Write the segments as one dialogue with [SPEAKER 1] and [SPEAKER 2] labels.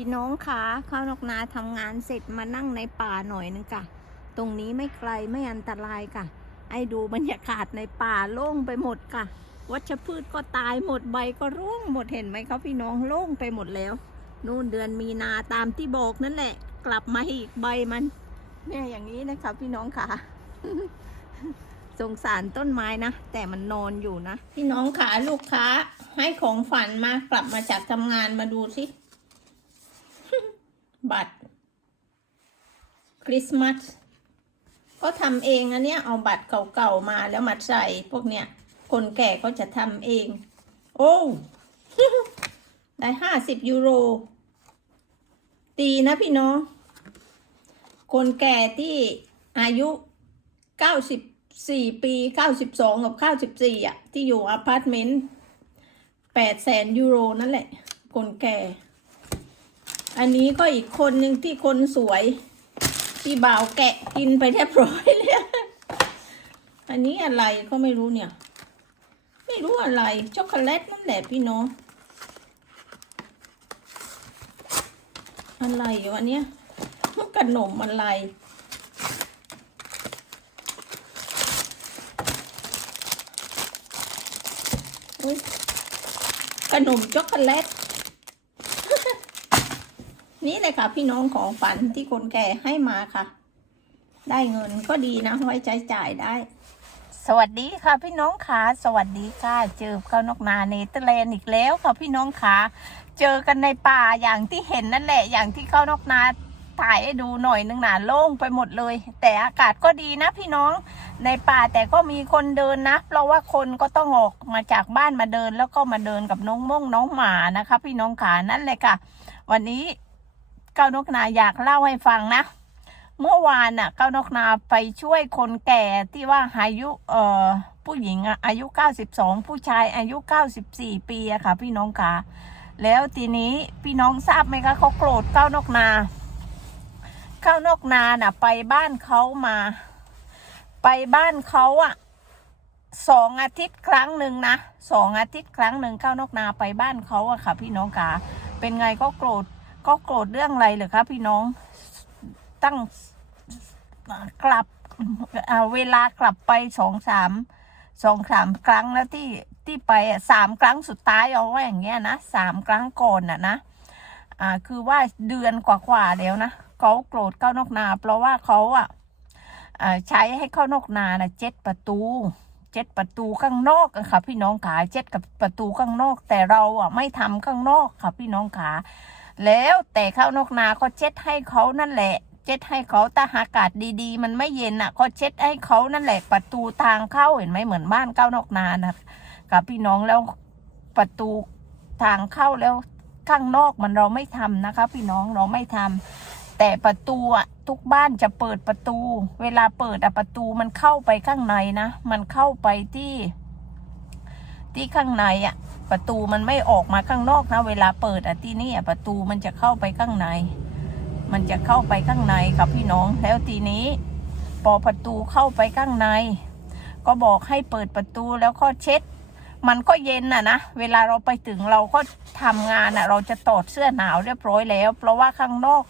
[SPEAKER 1] พี่น้องคะข้าวนกนาทำงานเสร็จมานั่งในป่าหน่อยนึงค่ะตรงนี้ไม่ไกลไม่อันตรายค่ะ ไอ้ดูบรรยากาศในป่าโล่งไปหมดค่ะ วัชพืชก็ตายหมดใบก็ร่วงหมดเห็นไหมครับพี่น้องโล่งไปหมดแล้ว นู่นเดือนมีนาตามที่บอกนั่นแหละ กลับมาอีกใบมัน เนี่ยอย่างนี้นะครับพี่น้องค่ะสงสารต้นไม้นะ แต่มันนอนอยู่นะ พี่น้องขาลูกค้าให้ของฝันมากลับมาจากทำงานมาดูสิ บัตรคริสต์มาสก็ทำเองอันเนี้ยเอาบัตรเก่าๆมาแล้วมาใส่พวกเนี้ยคนแก่ก็จะทำเอง โอ้ได้ห้าสิบยูโร ตีนะพี่น้อง คนแก่ที่อายุเก้าสิบสี่ปีเก้าสิบสองกับเก้าสิบสี่อะ ที่อยู่อพาร์ตเมนต์แปดแสนยูโรนั่นแหละ คนแก่ อันนี้ก็อีกคนหนึ่งที่คนสวย ที่บ่าวแกะกินไปเรียบร้อยแล้วอันนี้อะไรก็ไม่รู้เนี่ย ไม่รู้อะไรช็อกโกแลตนั่นแหละพี่น้องอะไรวะเนี่ยมันขนมอะไรขนมช็อกโกแลต นี่เลยค่ะ พี่น้องของฝันที่คนแก่ให้มาค่ะ ได้เงินก็ดีนะ ไว้ใช้จ่ายได้ สวัสดีค่ะ พี่น้องค่ะสวัสดีค่ะ เจอเก้านกนาเนเธอร์แลนด์อีกแล้วค่ะพี่น้องค่ะเจอกันในป่าอย่างที่เห็นนั่นแหละ อย่างที่เก้านกนาถ่ายให้ดูหน่อยนึงหนาโล่งไปหมดเลย แต่อากาศก็ดีนะพี่น้องในป่าแต่ก็มีคนเดินนะ เพราะว่าคนก็ต้องออกมาจากบ้านมาเดินแล้วก็มาเดินกับน้องม่งน้องหมานะคะ พี่น้องขานั่นเลยค่ะ วันนี้ ก้านกนาอยากเล่าให้ฟังนะ เมื่อวานน่ะก้านกนาไปช่วยคนแก่ที่ว่าอายุเอ่อผู้หญิงอายุ 92 ผู้ชายอายุ 94 ปีอะค่ะ พี่น้องคะแล้วทีนี้พี่น้องทราบไหมคะเขาโกรธก้านกนาก้านกนาน่ะ ไปบ้านเขามา ไปบ้านเขาอะสองอาทิตย์ครั้งหนึ่งนะสองอาทิตย์ครั้งหนึ่งเก้านกนาไปบ้านเขาอะค่ะ พี่น้องคะเป็นไงก็โกรธ ก็โกรธเรื่องอะไรเหรอคะพี่น้องตั้งกลับเวลากลับไปสองสามสองสามครั้งแล้วที่ที่ไปสามครั้งสุดท้ายเอาไว้อย่างเงี้ยนะสามครั้งก่อนน่ะนะอ่าคือว่าเดือนกว่าๆแล้วนะเขาโกรธเข้านอกนา เพราะว่าเขาอะใช้ให้เข้านอกนานะเจ็ดประตูเจ็ดประตูข้างนอกค่ะพี่น้องขาเจ็ดกับประตูข้างนอก แต่เราอะไม่ทำข้างนอกค่ะพี่น้องขา แล้วแต่ข้าวนกนาก็เจ็ดให้เขานั่นแหละ เช็ดให้เขาถ้าอากาศดีๆ มันไม่เย็นอะก็เช็ดให้เขานั่นแหละ ประตูทางเข้าเห็นไหมเหมือนบ้านเก้าวนอกนานะกับพี่น้องแล้วประตูทางเข้าแล้วข้างนอกมันเราไม่ทำนะคะ พี่น้องเราไม่ทำแต่ประตูอะทุกบ้านจะเปิดประตู เวลาเปิดอะประตูมันเข้าไปข้างในนะ มันเข้าไปที่ ที่ข้างในอะ ประตูมันไม่ออกมาข้างนอกนะ เวลาเปิดอะที่นี่อะประตูมันจะเข้าไปข้างใน มันจะเข้าไปข้างในครับพี่น้อง แล้วทีนี้พอประตูเข้าไปข้างใน ก็บอกให้เปิดประตูแล้วก็เช็ด มันก็เย็นน่ะนะ เวลาเราไปถึงเราก็ทำงานน่ะ เราจะตอดเสื้อหนาวเรียบร้อยแล้ว เพราะว่าข้างนอก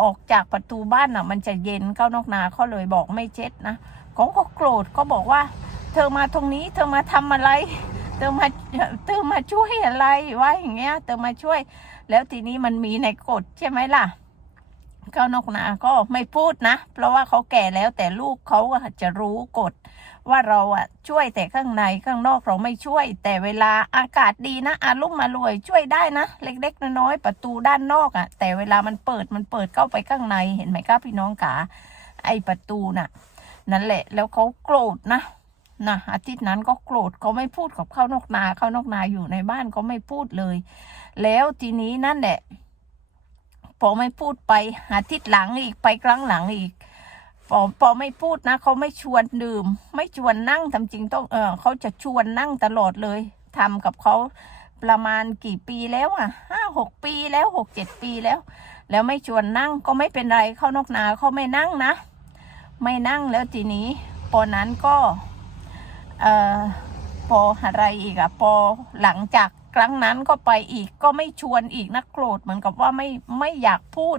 [SPEAKER 1] ออกจากประตูบ้านน่ะ มันจะเย็นเก้านอกนาเขาเลยบอกไม่เช็ดนะเขาก็โกรธก็บอกว่า เธอมาตรงนี้ เธอมาทำอะไร เธอมาเธอมาช่วยอะไรว่าอย่างเงี้ย เธอมาช่วย แล้วทีนี้มันมีในกฎใช่ไหมล่ะเก้านกนาก็ไม่พูดนะ เพราะว่าเขาแก่แล้วแต่ลูกเขาจะรู้กฎว่าเราอะช่วยแต่ข้างในข้างนอกเราไม่ช่วย แต่เวลาอากาศดีนะอารุ่มมารวยช่วยได้นะ เล็กๆน้อยๆประตูด้านนอกอะแต่เวลามันเปิดมันเปิดเข้าไปข้างในเห็นไหมครับพี่น้องกาไอประตูน่ะ นั่นแหละแล้วเขาโกรธนะ นะอาทิตย์นั้นก็โกรธเขาไม่พูดกับเข้าวนกนาเข้าวนกนาอยู่ในบ้านก็ไม่พูดเลย แล้วทีนี้นั่นแหละพอไม่พูดไปอาทิตย์หลังอีกไปครั้งหลังอีกพอพอไม่พูดนะเขาไม่ชวนดื่ม ไม่ชวนนั่งทำจริงต้องเออเขาจะชวนนั่งตลอดเลยทำกับเขาประมาณกี่ปีแล้วอะห้าหกปีแล้วหกเจ็ดปีแล้ว แล้วไม่ชวนนั่งก็ไม่เป็นไรเขานอกนาเขาไม่นั่งนะ ไม่นั่งแล้วทีนี้พอนั้นก็ เอ่อพออะไรอีกอะพอหลังจากครั้งนั้นก็ไปอีกก็ไม่ชวนอีกนะโกรธเหมือนกับว่าไม่ไม่อยากพูด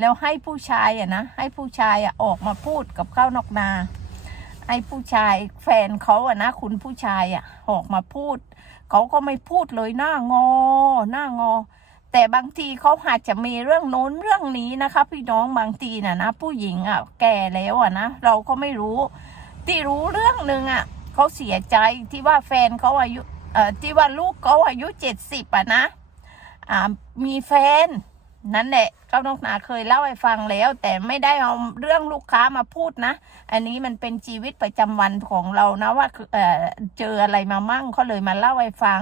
[SPEAKER 1] แล้วให้ผู้ชายอะนะให้ผู้ชายอะออกมาพูดกับข้าวนอกนา ให้ผู้ชายแฟนเขาอะนะคุณผู้ชายอะออกมาพูดเขาก็ไม่พูดเลยหน้างอหน้างอ แต่บางทีเขาอาจจะมีเรื่องโน้นเรื่องนี้นะคะ พี่น้องบางทีน่ะนะผู้หญิงอะแก่แล้วอะนะเราก็ไม่รู้ ที่รู้เรื่องหนึ่งอะ เขาเสียใจที่ว่าแฟนเขาอายุเอ่อที่ว่าลูกเขาอายุเจ็ดสิบอะนะอ่ามีแฟนนั่นแหละเก้านกนาเคยเล่าให้ฟังแล้ว แต่ไม่ได้เอาเรื่องลูกค้ามาพูดนะ อันนี้มันเป็นชีวิตประจำวันของเรานะว่าเอ่อเจออะไรมามั่งเขาเลยมาเล่าให้ฟัง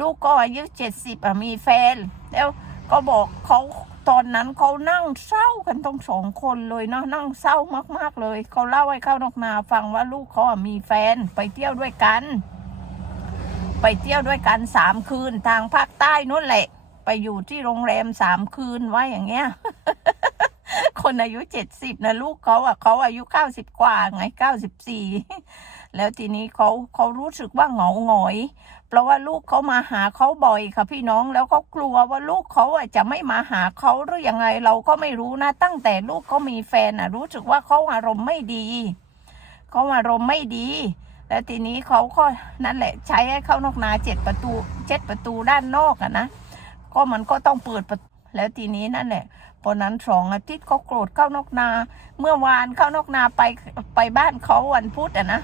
[SPEAKER 1] ลูกก็อายุเจ็ดสิบอะมีแฟน แล้วก็บอกเขา ตอนนั้นเขานั่งเศร้ากันต้องสองคนเลยเนาะนั่งเศร้ามากๆเลย เขาเล่าให้เข้านอกนาฟังว่าลูกเขามีแฟนไปเที่ยวด้วยกัน ไปเที่ยวด้วยกันสามคืนทางภาคใต้นู่นแหละ ไปอยู่ที่โรงแรมสามคืนว่าอย่างเงี้ยคนอายุเจ็ดสิบนะลูกเขาอะเขาอายุเก้าสิบกว่าไงเก้าสิบสี่ แล้วทีนี้เขาเขารู้สึกว่าเหงาหงอย เพราะว่าลูกเขามาหาเขาบ่อยค่ะพี่น้องแล้วเขากลัวว่าลูกเขาอะจะไม่มาหาเขาหรือยังไงเราก็ไม่รู้นะ ตั้งแต่ลูกเขามีแฟนอะ รู้สึกว่าเขาอารมณ์ไม่ดีเขาอารมณ์ไม่ดี แล้วทีนี้เขาก็นั่นแหละใช้ให้เข้านอกนาเจ็ดประตูเจ็ดประตูด้านนอกอะนะก็มันก็ต้องเปิดประตูแล้วทีนี้นั่นแหละพอนั้นสองอาทิตย์เขาโกรธเข้านอกนา เมื่อวานเข้านอกนาไปไปบ้านเขาวันพุธอะนะ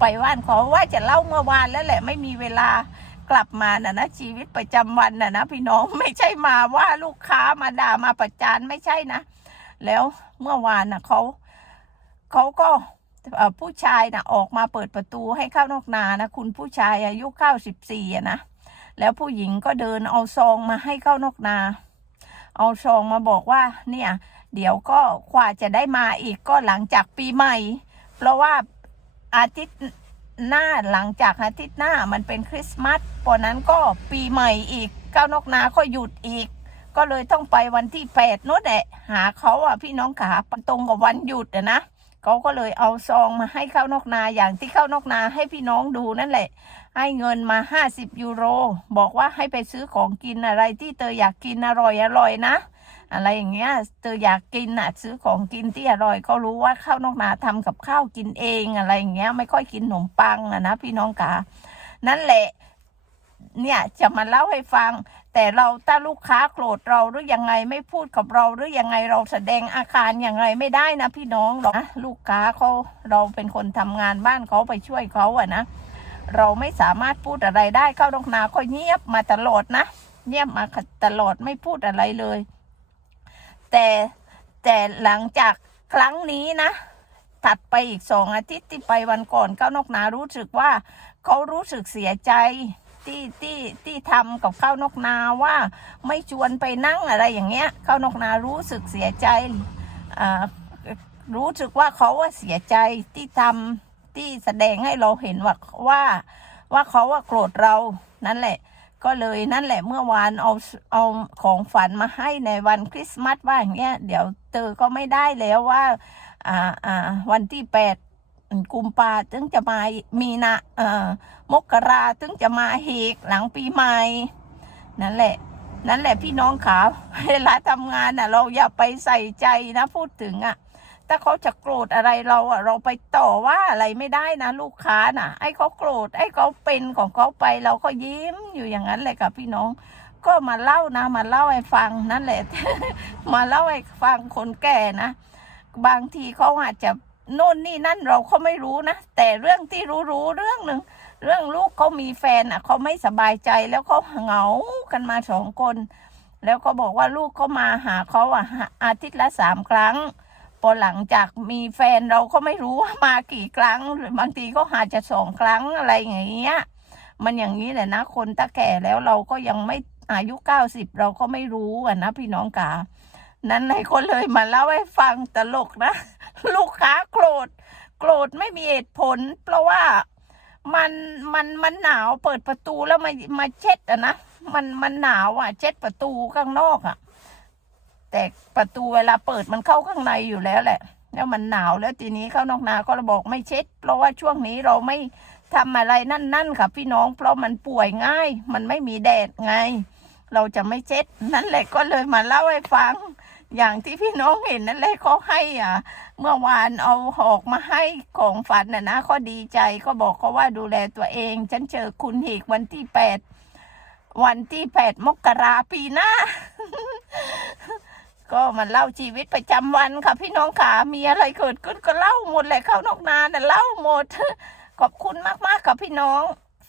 [SPEAKER 1] ไปบ้านขาว่าจะเล่าเมื่อวานแล้วแหละไม่มีเวลากลับมาน่ะนะชีวิตประจำวันน่ะนะพี่น้องไม่ใช่มาว่าลูกค้ามาด่ามาประจานไม่ใช่นะ แล้วเมื่อวานน่ะเขาเขาก็ผู้ชายน่ะออกมาเปิดประตูให้เข้านอกนานะคุณผู้ชายอายุเก้าสิบสี่อะนะแล้วผู้หญิงก็เดินเอาซองมาให้เข้านอกนา เอาซองมาบอกว่า เนี่ย เดี๋ยวก็กว่าจะได้มาอีกก็หลังจากปีใหม่ เพราะว่า อาทิตย์หน้าหลังจากอาทิตย์หน้ามันเป็นคริสต์มาสปอนั้นก็ปีใหม่อีกเก้านกนาก็หยุดอีก ก็เลยต้องไปวันที่แปดนู้นแหละหาเขาอะพี่น้องขาตรงกับวันหยุดอะนะเขาก็เลยเอาซองมาให้เข้านกนาอย่างที่เข้านกนาให้พี่น้องดูนั่นแหละ ให้เงินมาห้าสิบยูโร บอกว่าให้ไปซื้อของกินอะไรที่เธออยากกินอร่อยอร่อยนะ อะไรอย่างเงี้ยเธออยากกินอะซื้อของกินที่อร่อยก็รู้ว่าข้าวนอกนาทำกับข้าวกินเองอะไรอย่างเงี้ยไม่ค่อยกินขนมปังอะนะพี่น้องกานั่นแหละ เนี่ยจะมาเล่าให้ฟัง แต่เราถ้าลูกค้าโกรธเราหรือยังไงไม่พูดกับเราหรือยังไงเราแสดงอาการอย่างไรไม่ได้นะพี่น้องหรอกนะลูกค้าเขาเราเป็นคนทำงานบ้านเขาไปช่วยเขาอะนะเราไม่สามารถพูดอะไรได้เข้านอกนาก็เงียบมาตลอดนะเงียบมาตลอดไม่พูดอะไรเลย แต่แต่หลังจากครั้งนี้นะ ถัดไปอีกสองอาทิตย์ที่ไปวันก่อนก้านกนารู้สึกว่าเขารู้สึกเสียใจที่ที่ที่ทำกับข้าวนกนาว่าไม่ชวนไปนั่งอะไรอย่างเงี้ยข้าวนกนารู้สึกเสียใจอ่ารู้สึกว่าเขาว่าเสียใจที่ทำที่แสดงให้เราเห็นว่าว่าว่าเขาว่าโกรธเรานั่นแหละ ก็เลยนั่นแหละเมื่อวานเอาเอาของฝันมาให้ในวันคริสต์มาสว่าอย่างเงี้ยเดี๋ยวเตอก็ไม่ได้แล้วว่าอ่าอ่าวันที่แปดกุมภาถึงจะมามีนาเอ่อมกราถึงจะมาเฮกหลังปีใหม่นั่นแหละ นั่นแหละพี่น้องขาเวลาทำงานอะ เราอย่าไปใส่ใจนะพูดถึงอะ ถ้าเขาจะโกรธอะไรเราอะเราไปต่อว่าอะไรไม่ได้นะลูกค้าน่ะไอ้เขาโกรธไอ้เขาเป็นของเขาไปเราก็ยิ้มอยู่อย่างนั้นเลยค่ะพี่น้อง ก็มาเล่านะมาเล่าให้ฟังนั่นแหละ มาเล่าให้ฟังคนแก่นะ บางทีเขาอาจจะโน่นนี่นั่นเราเขาไม่รู้นะ แต่เรื่องที่รู้รู้เรื่องหนึ่งเรื่องลูกเขามีแฟนอะเขาไม่สบายใจแล้วเขาเหงากันมาสองคน แล้วก็บอกว่าลูกเขามาหาเขาอะอาทิตย์ละสามครั้ง พอหลังจากมีแฟนเราก็ไม่รู้ว่ามากี่ครั้งหรือบางทีก็อาจจะสองครั้งอะไรอย่างเงี้ย มันอย่างนี้แหละนะ คนตาแก่แล้วเราก็ยังไม่อายุเก้าสิบเราก็ไม่รู้อะนะพี่น้องกานั้นเลยก็เลยมาเล่าให้ฟังตลกนะ ลูกค้าโกรธ โกรธไม่มีเหตุผล เพราะว่ามันมันมันหนาวเปิดประตูแล้วมามาเช็ดอะนะมันมันหนาวอะ เช็ดประตูข้างนอกอะ แต่ประตูเวลาเปิดมันเข้าข้างในอยู่แล้วแหละ แล้วมันหนาวแล้วทีนี้เข้านอกนาก็เลยบอกไม่เช็ด เพราะว่าช่วงนี้เราไม่ทำอะไรนั่นๆค่ะพี่น้อง เพราะมันป่วยง่าย มันไม่มีแดดไง เราจะไม่เจ็ดนั่นแหละก็เลยมาเล่าให้ฟัง อย่างที่พี่น้องเห็นนั่นแหละเขาให้อะ เมื่อวานเอาหอกมาให้ของฝันน่ะนะก็ดีใจก็บอกเขาว่าดูแลตัวเอง ฉันเจอคุณอีกวันที่แปดวันที่แปดมกราปีหน้า ก็มันเล่าชีวิตประจำวันค่ะ พี่น้องขามีอะไรเกิดขึ้นก็เล่าหมดเลยเข้านอกนาน่ยเล่าหมด ขอบคุณมากๆค่ะพี่น้อง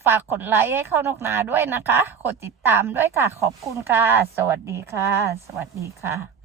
[SPEAKER 1] ฝากกดไลค์ให้เข้านกนาด้วยนะคะ กดติดตามด้วยค่ะ ขอบคุณค่ะ สวัสดีค่ะ สวัสดีค่ะ